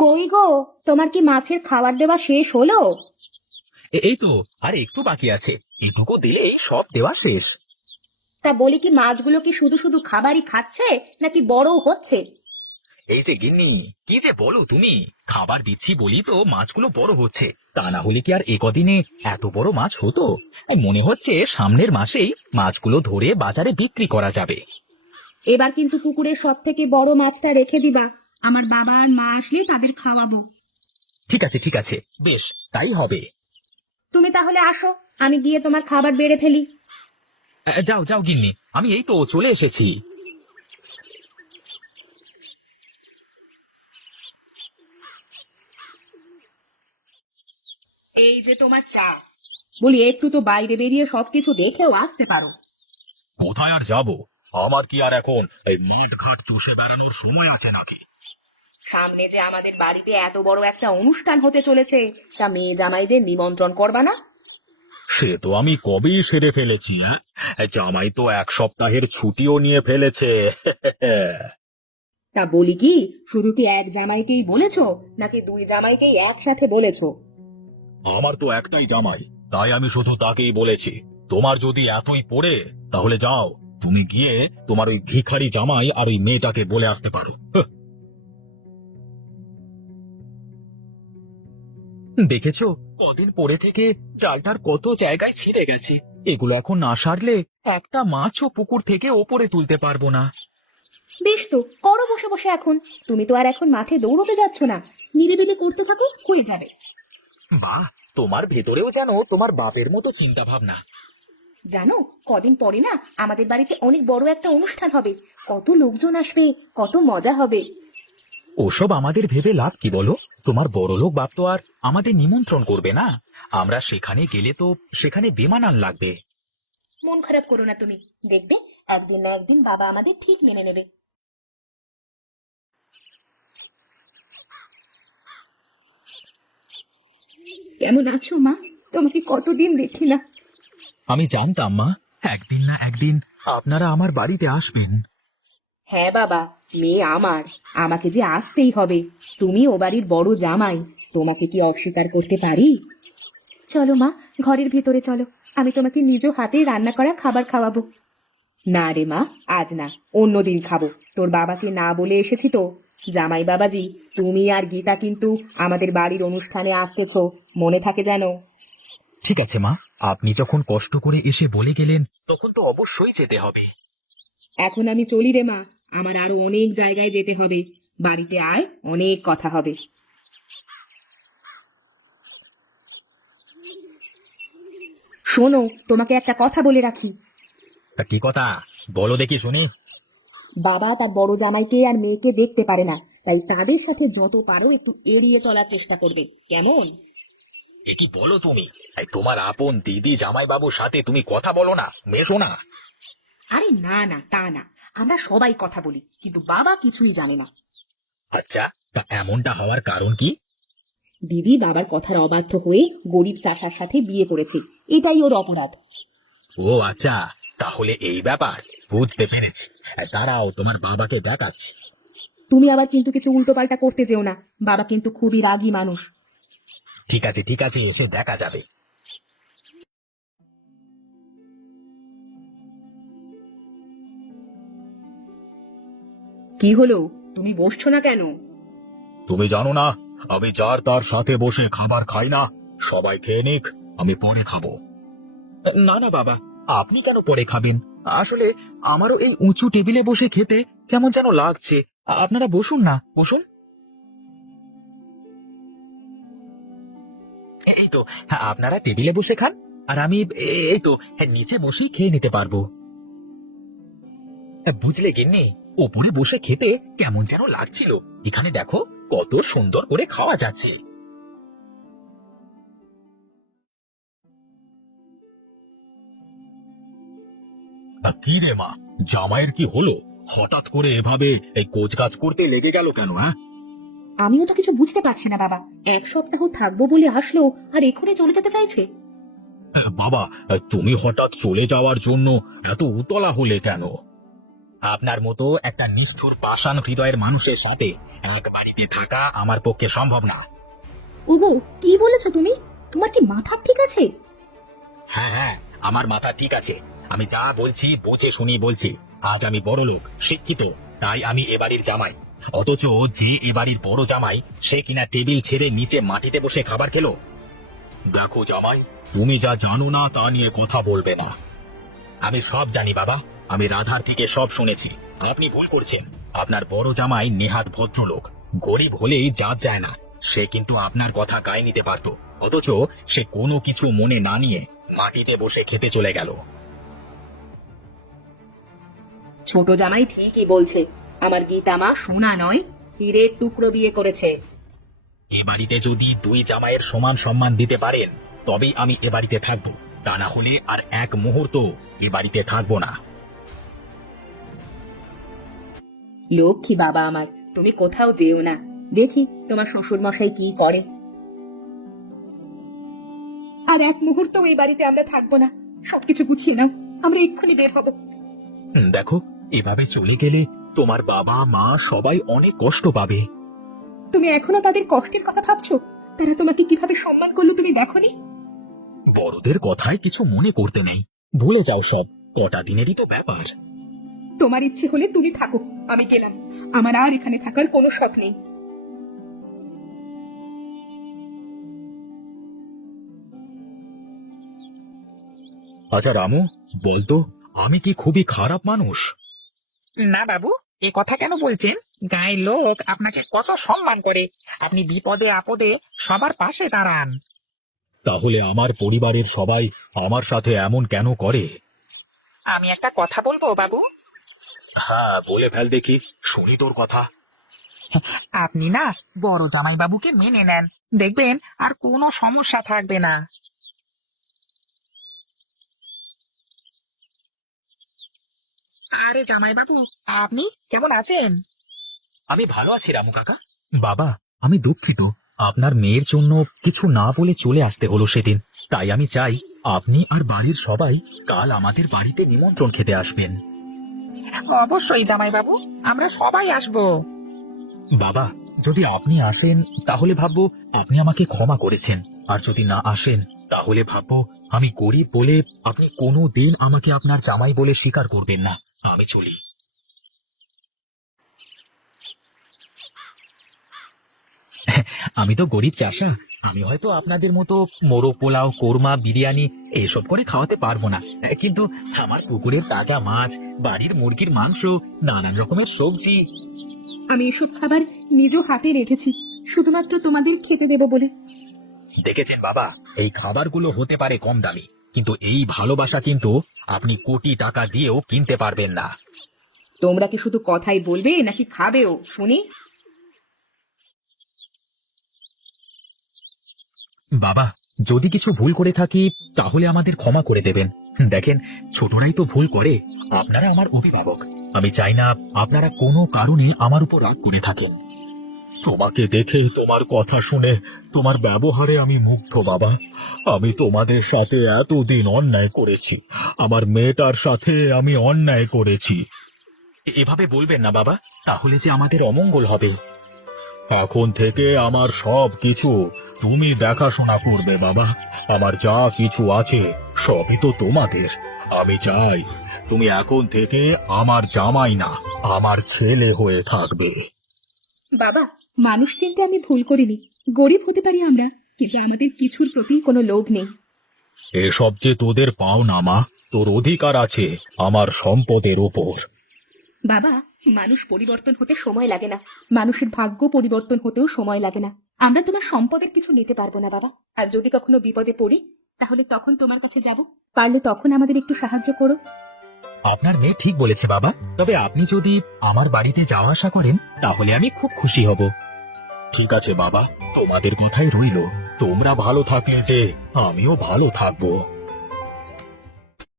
কই গো, তোমার কি মাছের খাবার দেওয়া শেষ হলো? এই তো আর একটু বাকি আছে, এটুকু দিলেই সব দেওয়া শেষ। তা বলি কি, মাছগুলো কি শুধু শুধু খাবারই খাচ্ছে নাকি বড়ও হচ্ছে? এই যে গিন্নি, কি যে বলো তুমি, খাবার দিচ্ছি বলি তো মাছগুলো বড় হচ্ছে, তা না হলে কি আর একদিনে এত বড় মাছ হতো? মনে হচ্ছে সামনের মাসেই মাছগুলো ধরে বাজারে বিক্রি করা যাবে। এবার কিন্তু পুকুরের সব থেকে বড় মাছটা রেখে দিবা, আমার বাবা আর মা আসলে তাদের খাওয়াবো। ঠিক আছে ঠিক আছে, বেশ তাই হবে। তুমি তাহলে আসো, আমি গিয়ে তোমার খাবার বেড়ে ফেলি। যাও যাও গিন্নি, আমি এই তো চলে এসেছি। এই যে তোমার চা। বলি, একটু তো বাইরে বেরিয়ে সবকিছু দেখেও আসতে পারো। কোথায় আর যাব, আমার কি আর এখন এই মাঠ ঘাট চষে বেড়ানোর সময় আছে নাকি? সামনে যে আমাদের বাড়িতে এত বড় একটা অনুষ্ঠান হতে চলেছে, তা মেয়ে জামাইদের নিমন্ত্রণ করবা না? সে তো আমি কবেই সেরে ফেলেছি। জামাই তো 1 সপ্তাহের ছুটিও নিয়ে ফেলেছে। তা বলি কি, শুধু কি এক জামাইকেই বলেছো নাকি দুই জামাইকেই একসাথে বলেছো? আমার তো একটাই জামাই, তাই আমি শুধু তাকেই বলেছি। তোমার যদি এতই পড়ে, তাহলে যাও, তুমি গিয়ে তোমার ওই ভিখারি জামাই আর ওই মেয়েটাকে বলে আসতে পারো। দেখেছো, কদিন পরে থেকে জালটার কত জায়গায় ছিঁড়ে গেছে। এগুলো এখন না সারলে একটা মাছও পুকুর থেকে ওপরে তুলতে পারবো না। বেশ, তো করো বসে বসে এখন। তুমি তো আর এখন মাঠে দৌড়তে যাচ্ছ না, নিরিবিলি করতে থাকো, হয়ে যাবে। বাহ, তোমার ভেতরেও যেন তোমার বাপের মতো চিন্তা ভাবনা। জানো, কদিন পরে না আমাদের বাড়িতে অনেক বড় একটা অনুষ্ঠান হবে। কত লোকজন আসবে, কত মজা হবে। ওসব আমাদের ভেবে লাভ কি বলো? তোমার বড়লোক বাপ তো আর আমাদের নিমন্ত্রণ করবে না। আমরা সেখানে গেলে তো সেখানে বেমানান লাগবে। মন খারাপ করো না তুমি, দেখবে একদিন না একদিন বাবা আমাদের ঠিক মেনে নেবে। কেমন আছো মা? তোমাকে কতদিন দেখি না। আমি জানতাম মা, একদিন না একদিন আপনারা আমার বাড়িতে আসবেন। হ্যাঁ বাবা, মেয়ে আমার, আমাকে যে আসতেই হবে। তুমি ও বাড়ির বড় জামাই, তোমাকে কি অস্বীকার করতে পারি? চলো মা, ঘরের ভিতরে চলো, আমি তোমাকে নিজ হাতে রান্না করা খাবার খাওয়াবো। না রে মা, আজ না, অন্যদিন খাবো। তোর বাবাকে না বলে এসেছি তো। জামাই বাবাজি, তুমি আর গীতা কিন্তু আমাদের বাড়ির অনুষ্ঠানে আসতেছো, মনে থাকে যেন। ঠিক আছে মা, আপনি যখন কষ্ট করে এসে বলে গেলেন, তখন তো অবশ্যই যেতে হবে। এখন আমি চলি রে মা, আমার আরো অনেক জায়গায় যেতে হবে। বাড়িতে আয়, অনেক কথা হবে। শোনো, তোমাকে একটা কথা বলে রাখি। তা কি কথা, বলো দেখি শুনি। বাবা তার বড় জামাইকে আর মেয়েকে দেখতে পারে না, তাই তাদের সাথে যত পারো একটু এড়িয়ে চলার চেষ্টা করবে, কেমন? এ কি বলো তুমি? এই তোমার আপন দিদি জামাইবাবুর সাথে তুমি কথা বলো না, মেশো না? আরে না না, তা না, আমরা সবাই কথা বলি, কিন্তু বাবা কিছুই জানে না। আচ্ছা, তা এমনটা হওয়ার কারণ কি? দিদি বাবার কথার অবাধ্য হয়ে গরিব চাষার সাথে বিয়ে করেছে, এটাই ওর অপরাধ। ও আচ্ছা, তাহলে এই ব্যাপার, বুঝতে পেরেছি। দাঁড়াও, তোমার বাবাকে দেখাচ্ছি। তুমি আবার কিন্তু কিছু উল্টোপাল্টা করতে যেও না, বাবা কিন্তু খুবই রাগী মানুষ। ঠিক আছে ঠিক আছে, এসে দেখা যাবে। কি হলো, তুমি বসছো না কেন? তুমি জানো না, আমি যার তার সাথে বসে খাবার খাই না। সবাই খেয়ে নিক, আমি পরে খাবো। না না বাবা, আপনি কেন পরে খাবেন? আসলে আমারও এই উঁচু টেবিলে বসে খেতে কেমন যেন লাগছে। আপনারা বসুন না, বসুন। এই তো, হ্যাঁ, আপনারা টেবিলে বসে খান, আর আমি এই তো নিচে বসেই খেয়ে নিতে পারবো। বুঝলে গিন্নি, ওপরে বসে খেতে কেমন যেন লাগছিল, এখানে দেখো কত সুন্দর করে খাওয়া যাচ্ছে। কি রে মা, জামাইয়ের কি হলো? হঠাৎ করে এভাবে এই কোচকাজ করতে লেগে গেল কেন? হ্যাঁ, আমিও তো কিছু বুঝতে পারছি না বাবা, এক সপ্তাহ থাকবো বলে আসলো আর এখনই চলে যেতে চাইছে। বাবা, তুমি হঠাৎ চলে যাওয়ার জন্য এত উতলা হলে কেন? আপনার মতো একটা নিষ্ঠুর পাষাণ হৃদয়ের মানুষের সাথে এক বাড়িতে থাকা আমার পক্ষে সম্ভব না। ওগো, কি বলেছো তুমি? তোমার কি মাথা ঠিক আছে? হ্যাঁ হ্যাঁ, আমার মাথা ঠিক আছে। আমি যা বলছি বুঝে শুনি বলছি। আজ আমি বড় লোক, শিক্ষিত, তাই আমি এ বাড়ির জামাই। অথচ যে এ বাড়ির বড় জামাই, সে কিনা টেবিল ছেড়ে নিচে মাটিতে বসে খাবার খেলো। দেখো জামাই, তুমি যা জানো না তা নিয়ে কথা বলবে না। আমি সব জানি বাবা, আমি রাধার থেকে সব শুনেছি। আপনি ভুল করছেন। আপনার বড় জামাই নেহাত ভদ্রলোক, গরিব হলেই জাত যায় না। সে কিন্তু আপনার কথা গায়ে নিতে পারত, অথচ সে কোনো কিছু মনে না নিয়ে মাটিতে বসে খেতে চলে গেল। ছোট জামাই ঠিকই বলছে। আমার গীতা মা সোনা নয়, হীরের টুকরো বিয়ে করেছে। এ বাড়িতে যদি দুই জামাইয়ের সমান সম্মান দিতে পারেন, তবেই আমি এ বাড়িতে থাকবো। তা না হলে আর এক মুহূর্ত এ বাড়িতে থাকবো না। লক্ষ্মী বাবা আমার, তুমি কোথাও যেও না। দেখি তোমার শ্বশুর মশাই কি করে। আর এক মুহূর্ত এই বাড়িতে আমরা থাকবো না। সবকিছু গুছিয়ে নাও, আমরা এক্ষুনি বের হবো। দেখো, এভাবে চলে গেলে তোমার বাবা মা সবাই অনেক কষ্ট পাবে। তুমি এখনো তাদের কষ্টের কথা ভাবছো? তারা তোমাকে কিভাবে সম্মান করলো তুমি দেখোনি? বড়দের কথায় কিছু মনে করতে নেই, ভুলে যাও সব। কটা দিনেরই তো ব্যাপার। তোমার ইচ্ছে হলে তুমি থাকো, আমি গেলাম। আমার আর এখানে থাকার কোনো শখ নেই। আচ্ছা রামু, বলতো আমি কি খুবই খারাপ মানুষ? না বাবু, এ কথা কেন বলছেন? গায়ের লোক আপনাকে কত সম্মান করে। আপনি বিপদে আপদে সবার পাশে দাঁড়ান। তাহলে আমার পরিবারের সবাই আমার সাথে এমন কেন করে? আমি একটা কথা বলবো বাবু। হ্যাঁ, বলে ফেল দেখি, শুনি তোর কথা। আপনি না বড় জামাই বাবুকে মেনে নেন, দেখবেন আর কোনো সমস্যা থাকবে না। আরে জামাই বাবু, আপনি কেমন আছেন? আমি ভালো আছি রামু কাকা। বাবা, আমি দুঃখিত, আপনার মেয়ের জন্য কিছু না বলে চলে আসতে হলো সেদিন। তাই আমি চাই আপনি আর বাড়ির সবাই কাল আমাদের বাড়িতে নিমন্ত্রণ খেতে আসবেন। অবশ্যই জামাই বাবু, আমরা সবাই আসবো। বাবা, যদি আপনি আসেন তাহলে ভাববো আপনি আমাকে ক্ষমা করেছেন, আর যদি না আসেন তাহলে ভাববো আমি গরিব বলে আপনি কোনো দিন আমাকে আপনার জামাই বলে স্বীকার করবেন না। আমি চলি। আমি তো গরিব চাষা, আমি হয়তো আপনাদের মতো মোরগ পোলাও, কোরমা, বিরিয়ানি এসব করে খাওয়াতে পারবো না, কিন্তু আমার পুকুরের তাজা মাছ, বাড়ির মুরগির মাংস, নানান রকমের সবজি। আমি এসব খাবার নিজ হাতে রেখেছি, শুধুমাত্র তোমাদের খেতে দেব বলে। দেখেছেন বাবা, এই খাবারগুলো হতে পারে কম দামি, কিন্তু এই ভালোবাসা কিন্তু আপনি কোটি টাকা দিয়েও কিনতে পারবেন না। তোমরা কি শুধু কথাই বলবে নাকি খাবেও শুনি? বাবা, যদি কিছু ভুল করে থাকি তাহলে আমাদের ক্ষমা করে দেবেন। দেখেন, ছোটরাই তো ভুল করে। আপনারা আমার অভিভাবক, আমি চাই না আপনারা কোনো কারণে আমার উপর রাগ করে থাকেন। তোমাকে দেখে, তোমার কথা শুনে, তোমার ব্যবহারে আমি মুগ্ধ বাবা। আমি তোমাদের সাথে এতদিন অন্যায় করেছি, আমার মেয়েটার সাথে আমি অন্যায় করেছি। এভাবে বলবেন না বাবা, তাহলে যে আমাদের অমঙ্গল হবে। এখন থেকে আমার সব কিছু তুমি দেখাশোনা করবে বাবা। আমার যা কিছু আছে সবই তো তোমাদের। আমি চাই তুমি এখন থেকে আমার জামাই না, আমার ছেলে হয়ে থাকবে। বাবা, মানুষ চিনতে আমি ভুল করিনি। গরিব হতে পারি আমরা, কিন্তু আমাদের কিছুর প্রতি কোনো লোভ নেই। এসব যে তোদের পাওনা মা, তোর অধিকার আছে আমার সম্পদের ওপর। বাবা, মানুষ পরিবর্তন হতে সময় লাগে না, মানুষের ভাগ্য পরিবর্তন হতেও সময় লাগে না। আমরা তোমার সম্পদের কিছু নিতে পারবো না বাবা। আর যদি কখনো বিপদে পড়ি, তাহলে তখন তোমার কাছে যাব। পারলে তখন আমাদের একটু সাহায্য করো। আপনার মেয়ে ঠিক বলেছে বাবা, তবে আপনি যদি আমার বাড়িতে যাওয়া আসা করেন তাহলে আমি খুব খুশি হব। ঠিক আছে বাবা, তোমাদের কথাই রইলো। তোমরা ভালো থাকলে যে আমিও ভালো থাকবো।